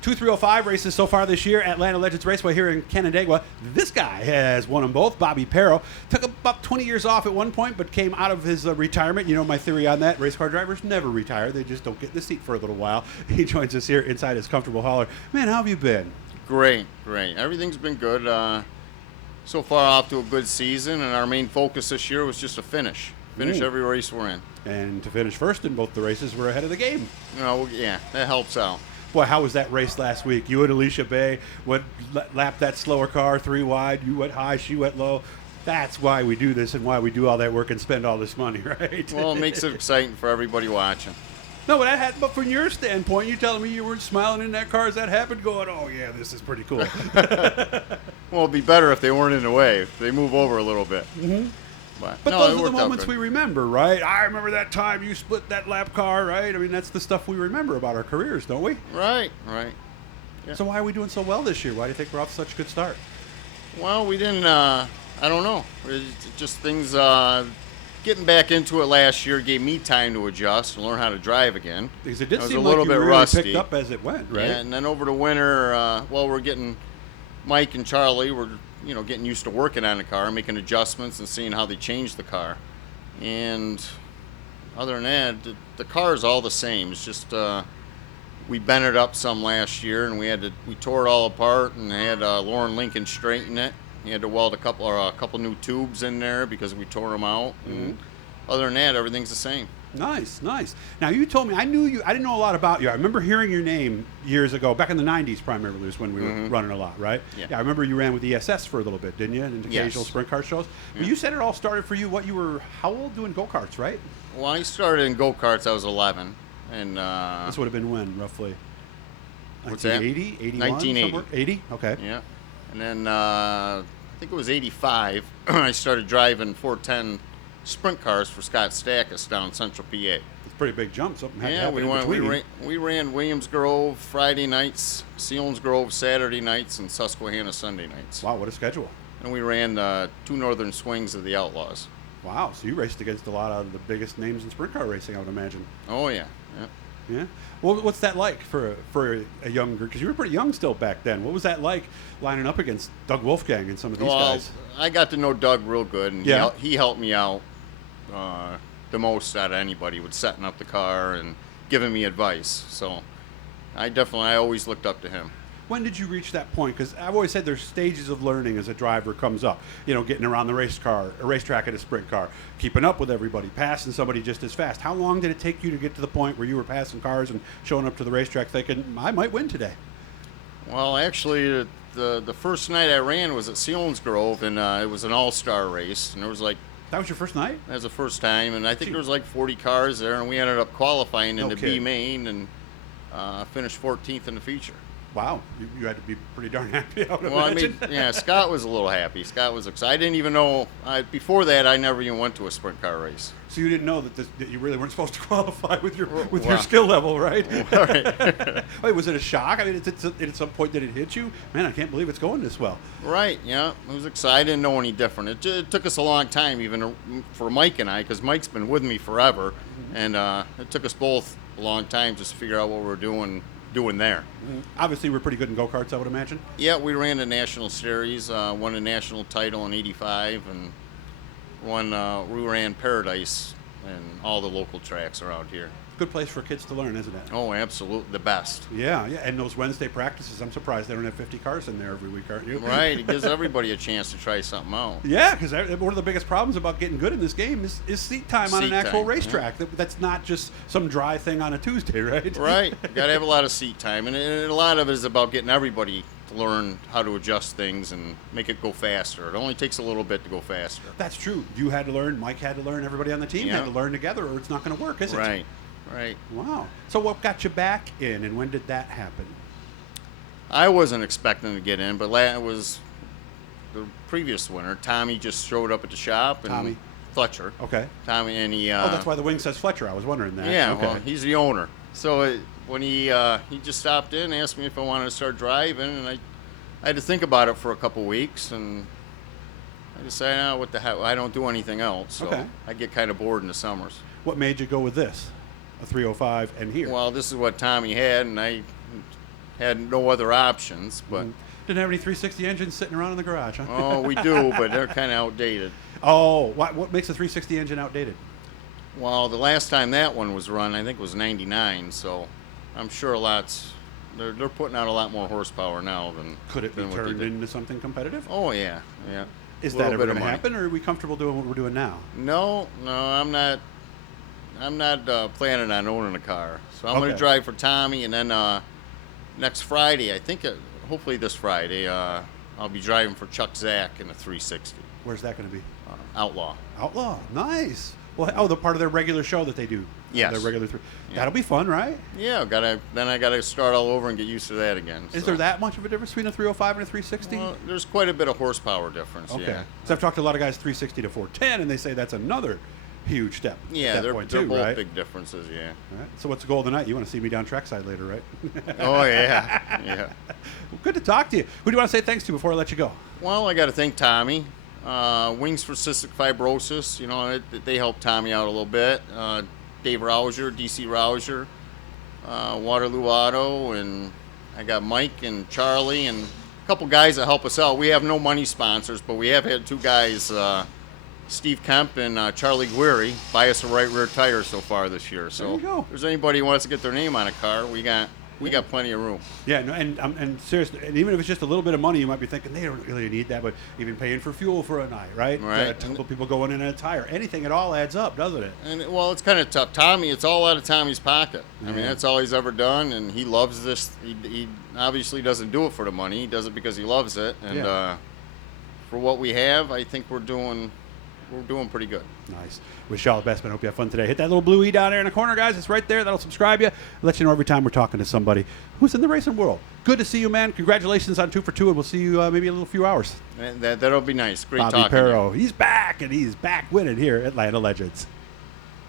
Two 305 races so far this year at Land of Legends Raceway here in Canandaigua. This guy has won them both. Bobby Parrow took about 20 years off at one point, but came out of his retirement. You know my theory on that. Race car drivers never retire. They just don't get in the seat for a little while. He joins us here inside his comfortable hauler. Man, how have you been? Great. Everything's been good. So far off to a good season, and our main focus this year was just to finish every race we're in. And to finish first in both the races, we're ahead of the game. Yeah, that helps out. Boy, how was that race last week? You and Alicia Bay went lapped that slower car 3 wide. You went high, she went low. That's why we do this and why we do all that work and spend all this money, right? Well, it makes it exciting for everybody watching. No, but from your standpoint, you're telling me you weren't smiling in that car as that happened, going, "Oh yeah, this is pretty cool." Well, it'd be better if they weren't in the way. If they move over a little bit. Mm-hmm. But no, those are the moments we remember, right? I remember that time you split that lap car, right? I mean, that's the stuff we remember about our careers, don't we? Right. Yeah. So why are we doing so well this year? Why do you think we're off to such a good start? Well, we didn't, I don't know. It's just things, getting back into it last year gave me time to adjust and learn how to drive again. Because it did seem a like little you bit really rusty. picked up as it went, right? Yeah, and then over the winter, we're getting Mike and Charlie, we're getting used to working on the car, making adjustments and seeing how they change the car. And other than that, the car is all the same. It's just we bent it up some last year, and we tore it all apart, and had Lauren Lincoln straighten it. He had to weld a couple new tubes in there because we tore them out. Mm-hmm. And other than that, everything's the same. Nice. Now, you told me, I knew you, I didn't know a lot about you. I remember hearing your name years ago, back in the 90s primarily was when we were running a lot, right? Yeah. I remember you ran with ESS for a little bit, didn't you? And occasional sprint car shows. Yeah. But you said it all started for you, how old doing go-karts, right? Well, I started in go-karts, I was 11. And this would have been when, roughly? What's that? 1980? 81? 1980. Somewhere? 80? Okay. Yeah. And then I think it was 85, I started driving 410 sprint cars for Scott Stackus down in Central PA. It's a pretty big jump. Something had to Yeah, happen we ran Williams Grove Friday nights, Sealands Grove Saturday nights, and Susquehanna Sunday nights. Wow, what a schedule. And we ran 2 northern swings of the Outlaws. Wow, so you raced against a lot of the biggest names in sprint car racing, I would imagine. Oh, yeah. Yeah. Well, what's that like for a younger? Because you were pretty young still back then. What was that like lining up against Doug Wolfgang and some of these guys? I got to know Doug real good, and Yeah. he helped me out the most out of anybody with setting up the car and giving me advice. So I always looked up to him. When did you reach that point? Because I've always said there's stages of learning as a driver comes up. Getting around the racetrack in a sprint car, keeping up with everybody, passing somebody just as fast. How long did it take you to get to the point where you were passing cars and showing up to the racetrack thinking, I might win today? Well, actually, the first night I ran was at Sealands Grove, and it was an all-star race, and there was That was your first night? that was the first time, and I think there was 40 cars there, and we ended up qualifying into B main and finished 14th in the feature. Wow, you had to be pretty darn happy. Scott was a little happy. Scott was excited. I didn't even know. Before that, I never even went to a sprint car race. So you didn't know that you really weren't supposed to qualify with your skill level, right? Right. Wait, was it a shock? I mean, at some point did it hit you? Man, I can't believe it's going this well. Right. Yeah, it was exciting. I didn't know any different. It took us a long time, even for Mike and I, because Mike's been with me forever, and it took us both a long time just to figure out what we were doing there. Obviously, we're pretty good in go-karts, I would imagine. Yeah, we ran the National Series, won a national title in '85, and we ran Paradise and all the local tracks around here. Good place for kids to learn, isn't it? Oh, absolutely, the best. Yeah, and those Wednesday practices, I'm surprised they don't have 50 cars in there every week, aren't you? Right, it gives everybody a chance to try something out. Yeah, because one of the biggest problems about getting good in this game is seat time on an actual racetrack. Yeah. That's not just some dry thing on a Tuesday, right? Right, you got to have a lot of seat time, and a lot of it is about getting everybody to learn how to adjust things and make it go faster. It only takes a little bit to go faster. That's true. You had to learn, Mike had to learn, everybody on the team had to learn together, or it's not going to work, is it? Right. Wow. So what got you back in, and when did that happen? I wasn't expecting to get in, but it was the previous winter. Tommy just showed up at the shop. And Tommy? Fletcher. Okay. Tommy, and he... that's why the wing says Fletcher. I was wondering that. Yeah, okay. well, he's the owner. So when he just stopped in, asked me if I wanted to start driving, and I had to think about it for a couple weeks, and I decided, what the hell, I don't do anything else. So I get kind of bored in the summers. What made you go with this? A 305 and here? Well, this is what Tommy had, and I had no other options. But Didn't have any 360 engines sitting around in the garage, huh? oh, we do, but they're kind of outdated. Oh, what makes a 360 engine outdated? Well, the last time that one was run, I think it was '99. So I'm sure they're putting out a lot more horsepower now than. Could it be than what they turned did. into something competitive? Oh yeah, yeah. Is Little that ever bit of going to money. happen, or are we comfortable doing what we're doing now? No, I'm not. I'm not planning on owning a car. So I'm going to Okay. drive for Tommy, and then next Friday, I think, hopefully this Friday, I'll be driving for Chuck Zach in a 360 Where's that going to be? Outlaw. Outlaw. Nice. Well, the part of their regular show that they do. Yes. Their regular Yeah. That'll be fun, right? Yeah, then I gotta start all over and get used to that again. Is so. there that much of a difference between a 305 and a 360? Well, there's quite a bit of horsepower difference. Okay. Yeah. So I've talked to a lot of guys 360 to 410, and they say that's another huge step. Yeah, at that they're point both too, right? big differences. Yeah. All right. So what's the goal tonight? You want to see me down trackside later, right? Oh yeah, yeah. Well, good to talk to you. Who do you want to say thanks to before I let you go? Well, I got to thank Tommy. Wings for Cystic Fibrosis. You know, they helped Tommy out a little bit. Dave Rouser, DC Rouser, Waterloo Auto, and I got Mike and Charlie and a couple guys that help us out. We have no money sponsors, but we have had two guys, Steve Kemp and Charlie Guiri, buy us a right rear tire so far this year. So There you go. if there's anybody who wants to get their name on a car, we got plenty of room. Yeah, no, and seriously, and even if it's just a little bit of money, you might be thinking they don't really need that, but even paying for fuel for a night, right? Right. A couple people going in a tire, anything at all adds up, doesn't it? And well, it's kind of tough. Tommy, it's all out of Tommy's pocket. I mean, Yeah. that's all he's ever done, and he loves this. He obviously doesn't do it for the money. He does it because he loves it. And Yeah. For what we have, I think we're doing pretty good. Nice. Wish y'all the best, man. Hope you have fun today. Hit that little blue E down there in the corner, guys. It's right there. That'll subscribe you. Let you know every time we're talking to somebody who's in the racing world. Good to see you, man. Congratulations on 2 for 2, and we'll see you maybe in a little few hours. That'll be nice. Great Bobby talking to you. Parrow. He's back, and he's back winning here at Land of Legends.